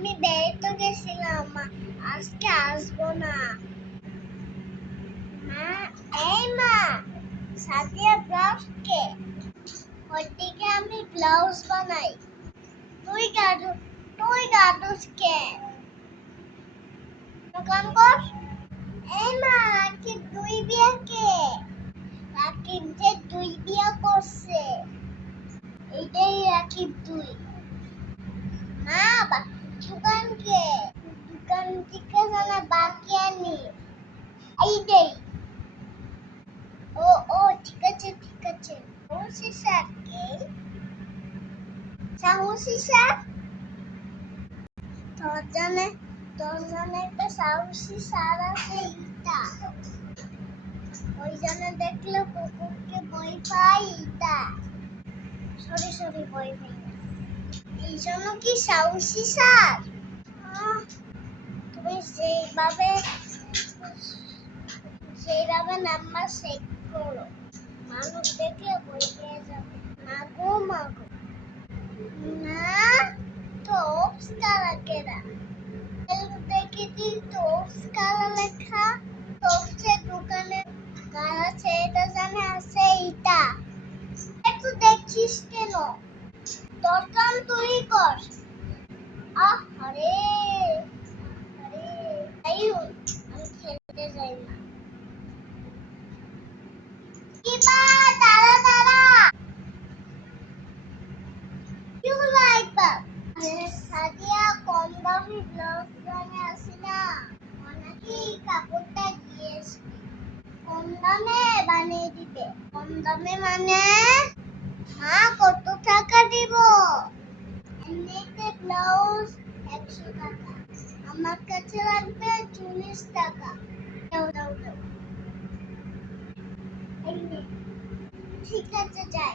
আমি বেড়াতে গেছিলাম, আজকে আসবো না। মা, এই মা, সাদিয়া ব্লাউজ কে? ওইদিকে আমি ব্লাউজ বানাই। তুই গাদুস কে? দোকান কর। এই মা, রাকিব দুই বিয়া কে? রাকিব যে দুই বিয়া করছে, এইটাই রাকিব দুই। মা, দোকান কে? দোকান থেকে জানা বাকি আনি। এইটাই। ও ও, ঠিক আছে ঠিক আছে। সাহসী স্যার কে? সাহসী স্যার? তোর জানে একটা সাহসী স্যার আছে, ইটা। ওই জন্য দেখলে কুকুরকে ভয় পাই, ইটা। সরি ভয় পাই না। এই জন্য কি সাহসী স্যার? তুমি সেইভাবে নাম্বার সেভ করো, মানুষ দেখলে ভয় পেয়ে যাবে। মাগো মাগো, না তো কারা কেরা? দেখেছি তোপস কারা লেখা। তোপসের দোকানে কারা ছেলেটা জানে আছে, ইটা। একটু দেখছিস কেন? তোর কাম তুই কর। আরে আরে, আমি খেলতে যাই না। কিবা, দাঁড়া। You like that? সাদিয়া কম দামি ব্লাউজ বানিয়ে আসি না, অনেকে কাপড়টা দিয়েছে কম দামে বানিয়ে দিতে। কম দামে মানে মা কত টাকা দিব? এমনিতে ব্লাউজ 100 টাকা, আমার কাছে লাগবে 40 টাকা। দাও। এই নে। ঠিক আছে, যাই।